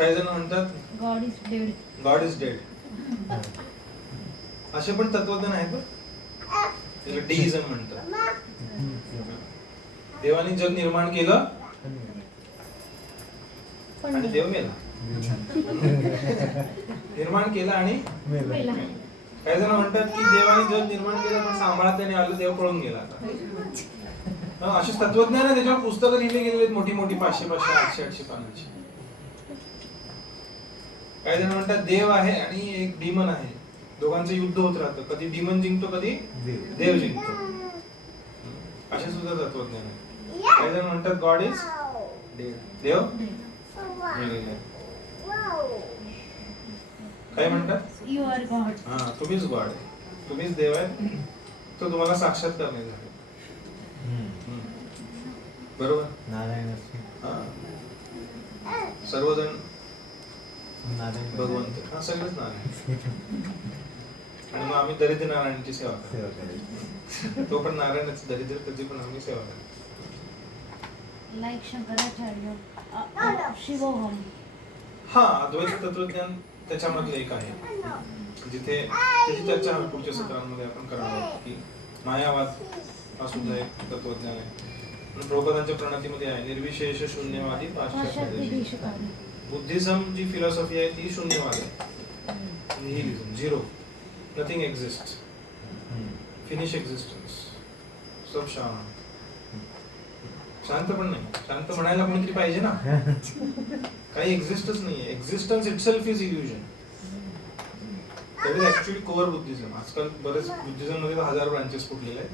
काही जण म्हणतात God is dead. God is dead. असे पण तत्वज्ञान आहेत बरं, त्याला डेइझम म्हणतात. देवाने जग निर्माण केलं आणि देव मेला. निर्माण केलं आणि काही जण म्हणतात की देवाने जग निर्माण केलं पण सांभाळता नाही आलं, देव पळून गेला. असे तत्वज्ञान आहे, त्याच्यावर पुस्तकं लिहिली गेलेली आहेत मोठी मोठी 500 800 पानांची. काही जण म्हणतात देव आहे आणि एक डिमन आहे, दोघांचं युद्ध होत राहतं, कधी डिमन जिंकतो कधी देव जिंकतो. असे सुद्धा तत्वज्ञान आहे. काही जण म्हणतात गॉड इज डेड, देव मेलेला. काय म्हणतात यू आर गॉड. हा, तुम्हीच गॉड आहे, तुम्हीच देव आहे, तो तुम्हाला साक्षात्कार नाही झाला. बरोबर. नारायण सर्वजण भगवंत, हा सगळेच नारायण. आणि मग आम्ही दरिद्र नारायणाची सेवा करतो. तो पण नारायणच, दरिद्र त्याची पण आम्ही सेवा करतो. लाईक शंकराचार्य, शिवोहम. हा, अद्वैत तत्वज्ञान त्याच्यामधलं एक आहे, जिथे त्याची चर्चा पुढच्या सत्रांमध्ये आपण करणार आहोत की मायावाद हा सुद्धा एक तत्वज्ञान आहे. प्रभुपादांच्या प्रणतीमध्ये आहे निर्विशेष शून्यवादी पाश्चात्य देशी. बुद्धिझम जी फिलॉसॉफी आहे ती शून्यवाद आहे, nihilism, zero, nothing exist, finish existence, सब शांत. शांत पण नाही, शांत म्हणायला कोणीतरी पाहिजे ना. काही एक्झिस्टच नाहीये, existence itself is illusion. That is actually core Buddhism. आजकाल बरेच बुद्धिझम मध्ये 1000 ब्रांचेस फुटलेले आहेत.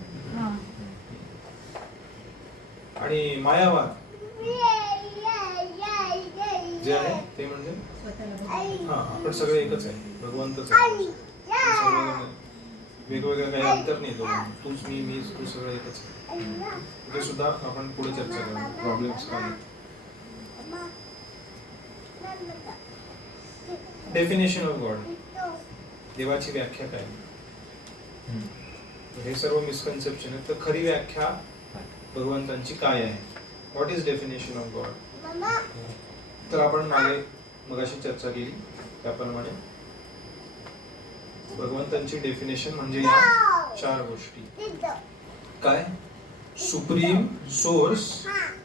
आणि मायावाद जे आहे ते म्हणजे हा, आपण सगळे एकच आहे, भगवंतच आहे. वेगवेगळं काही अंतर नाही, तूच मी मीच तू, सगळं एकच आहे. ते सुद्धा आपण पुढे चर्चा करू, प्रॉब्लेम्स काय. डेफिनेशन ऑफ गॉड, देवाची व्याख्या काय. हे सर्व मिसकन्सेप्शन आहे. तर खरी व्याख्या भगवंतांची काय आहे, what is definition of God. तर आपण मागे मगाशी चर्चा केली त्याप्रमाणे भगवंतांची डेफिनेशन म्हणजे या 4 गोष्टी. काय, सुप्रीम सोर्स,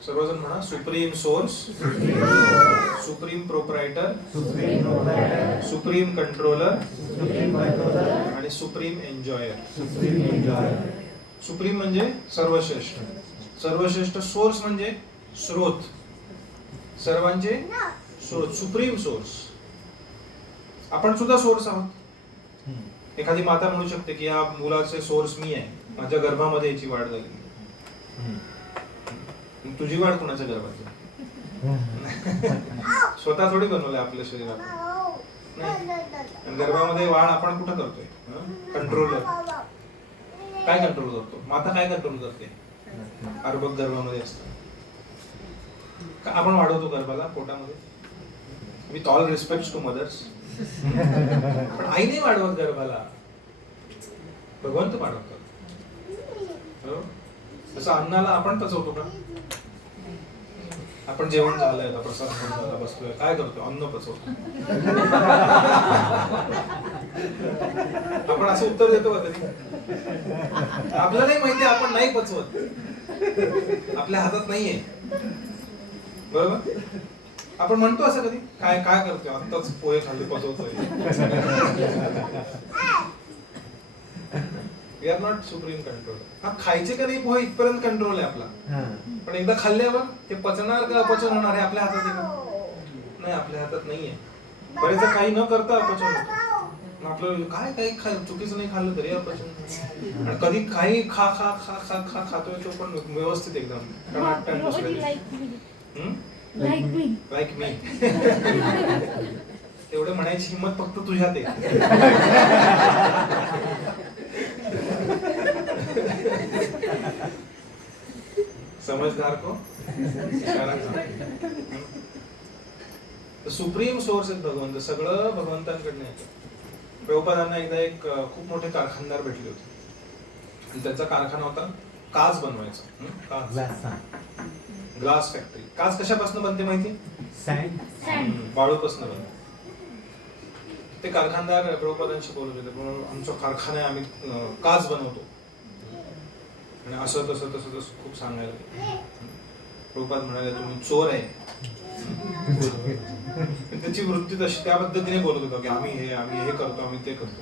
सर्वजण म्हणा supreme source, supreme proprietor, supreme controller आणि सुप्रीम एन्जॉयर. सुप्रीम म्हणजे सर्वश्रेष्ठ, सर्वश्रेष्ठ. सोर्स म्हणजे स्रोत, सर्वांचे स्रोत, सुप्रीम सोर्स. आपण सुद्धा सोर्स आहोत. एखादी माता म्हणू शकते की या मुलाचे सोर्स मी आहे, माझ्या गर्भामध्ये याची वाढ झाली. तुझी वाढ कोणाच्या गर्भात? स्वतः थोडी बनवलंय आपल्या शरीरात. गर्भामध्ये वाढ आपण कुठं करतोय? कंट्रोलर. काय कंट्रोल करतो? माता काय कंट्रोल करते? अर्भक गर्भामध्ये असतं. आपण वाढवतो गर्भाला पोटामध्ये. With all respect to mothers, पण आई नाही वाढवत गर्भाला, भगवंत वाढवतात. तसं अन्नाला आपण पचवतो का? आपण जेवण झालंय, प्रसाद झाला, बसलोय, काय करतो? अन्न पचवतो. आपण असं उत्तर देतो का कधी? आपल्याला नाही माहिती, आपण नाही पचवत, आपल्या हातात नाहीये. बरोबर. आपण म्हणतो असं कधी, काय काय करतोय? आत्ताच पोहे खाल्ले, पचवतोय. We are not supreme control. हा, खायचे का नाही पोहे इथपर्यंत कंट्रोल आहे आपला, पण एकदा खाल्ल्यावर ते पचणार का अपचन होणार हे आपल्या हातात आहे का? नाही, आपल्या हातात नाहीये. बरेच काही न करता अपचन होतं. आपलं काय काही चुकीचं नाही खाल्लं तरी अपचन. आणि कधी काही खा खा खा खा खा खातोय तो पण व्यवस्थित एकदम. लाईक मी. एवढं म्हणायची हिंमत फक्त तुझ्यात आहे. समझदार को इशारा. सुप्रीम सोर्स आहेत भगवंत, सगळं भगवंतांकडनं येतं. प्रभुपादांना एकदा एक खूप मोठे कारखानदार भेटले होते आणि त्यांचा कारखाना होता काच बनवायचा. Glass factory. काच कशापासून बनते माहिती? Sand sand. वाळूपासून बनवतो. ते कारखानदार प्रभुपादांशी बोलत होते, म्हणून आमचा कारखाना आहे, आम्ही काच बनवतो आणि असं तसं तसं तसं खूप सांगायला लागले. प्रभुपाद म्हणाले तुम्ही चोर आहे. त्याची वृत्ती तशी त्या पद्धतीने बोलत होता की आम्ही हे करतो, आम्ही ते करतो.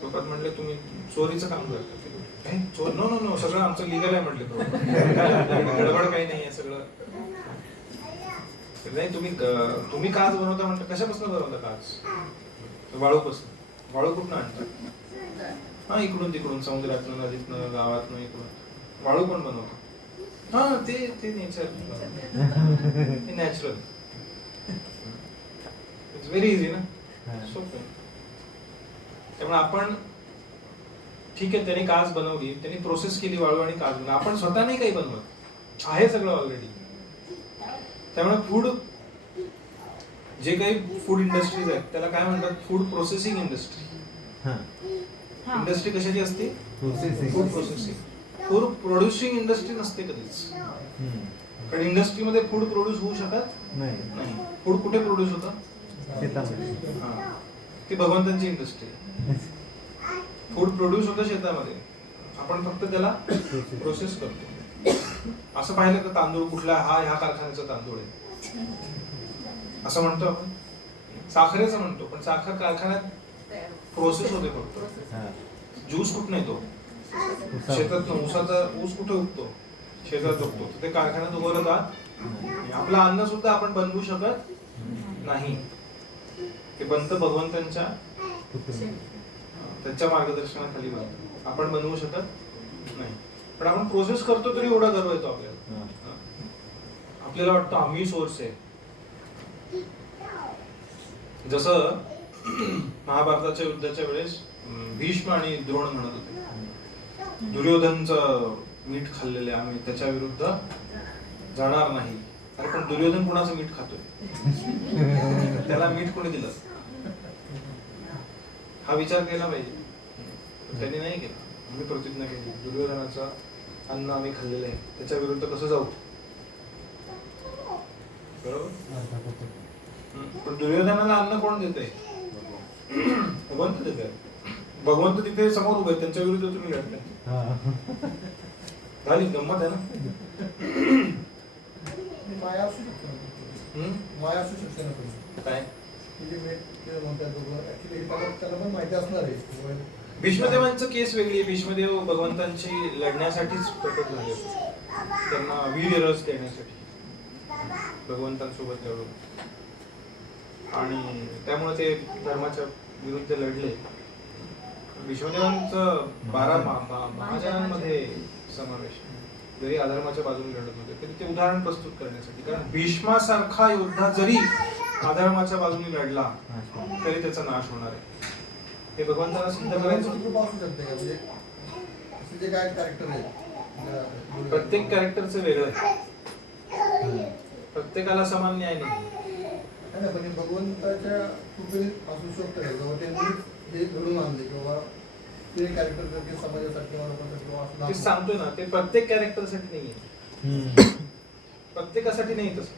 प्रभुपाद म्हणले तुम्ही चोरीचं काम करता. चोर नो नो नो, सगळं आमचं लिगल आहे म्हटले. गडबड काही नाही आहे सगळं. नाही तुम्ही काच बनवता म्हणता, कशापासून बनवता काच? वाळूपासून. वाळू कुठून आणतात? हा इकडून तिकडून, समुद्रातनं, नदीतनं, गावातनं, इकडून. वाळू कोण बनवतो? हा ते nature, natural. It's very easy ना, सोपं. त्यामुळे आपण ठीक आहे, त्यांनी काच बनवली, त्यांनी प्रोसेस केली वाळू आणि काच बनवली. आपण स्वतः नाही काही बनवत, आहे सगळं ऑलरेडी. त्यामुळे फूड, जे काही फूड इंडस्ट्रीज आहेत त्याला काय म्हणतात? Food processing industry. इंडस्ट्री कशाची असते? Food processing. Food producing industry नसते कधीच. कारण इंडस्ट्रीमध्ये फूड प्रोड्यूस होऊ शकत नाही. फूड कुठे प्रोड्यूस होतं? ती भगवंतांची इंडस्ट्री. फूड प्रोड्यूस होतं शेतामध्ये, आपण फक्त त्याला प्रोसेस करतो. असं पाहिलं तर तांदूळ कुठला, ह्या कारखान्याचा तांदूळ आहे असं म्हणतो आपण. साखरेचं म्हणतो, पण साखर कारखान्यात प्रोसेस होते फक्त. ज्यूस कुठं नाही तो शेतात. ऊसाचा ऊस कुठे उगतो? शेतात उगतो. ते कारखान्यात उगवलं जात. आपलं अन्न सुद्धा आपण बनवू शकत नाही. ते बनतं भगवंतांच्या त्यांच्या मार्गदर्शनाखाली बनतं. आपण बनवू शकत नाही. पण आपण प्रोसेस करतो तरी एवढा गर्व येतो आपल्याला. आपल्याला वाटतं आम्ही सोर्स आहे. जसं महाभारताच्या युद्धाच्या वेळेस भीष्म आणि द्रोण म्हणत होते, दुर्योधनचं मीठ खाल्लेले आम्ही, त्याच्या विरुद्ध जाणार नाही. अरे पण दुर्योधन कुणाचं मीठ खातोय? त्याला मीठ कोणी दिलं? हा विचार केला पाहिजे. त्यांनी नाही केला. आम्ही प्रतिज्ञा केली, दुर्योधनाचं अन्न आम्ही खाल्लेलं आहे, त्याच्या विरुद्ध कसं जाऊ? बरोबर. पण दुर्योधनाला अन्न कोण देतंय? भगवंत देतंय. भगवंत तिथे समोर उभे, त्यांच्या विरुद्ध तुम्ही लढताय. झाली गंमत आहे ना. माया असू शकते. माया असू शकते ना. काय त्याला पण माहिती असणार आहे. भीष्मदेवांचं केस वेगळी. भीष्मदेव भगवंतांची लढण्यासाठीच प्रकट झाले, त्यांना वीर रस देण्यासाठी भगवंतांसोबत लढून. आणि त्यामुळे ते धर्माच्या विरुद्ध लढले. भीष्मदेवांचं 12 महाजनांमध्ये समावेश. जरी अधर्माच्या बाजूने लढत होते तरी ते उदाहरण प्रस्तुत करण्यासाठी. कारण भीष्मासारखा योद्धा जरी अधर्माच्या बाजूने लढला तरी त्याचा नाश होणार आहे. हे भगवंताला सिद्ध करायचं. प्रत्येक कॅरेक्टरचं वेगळं आहे. प्रत्येकाला समान न्याय नाही. पण भगवंताच्या कृपेने असू शकतं का जेव्हा त्यांनी हे घडून आणले किंवा ते कॅरेक्टर समाजासाठी ते सांगतोय ना, ते प्रत्येक कॅरेक्टरसाठी नाहीये. प्रत्येकासाठी नाही तसं.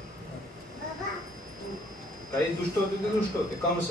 काही दुष्ट होते ते दुष्ट होते. कंस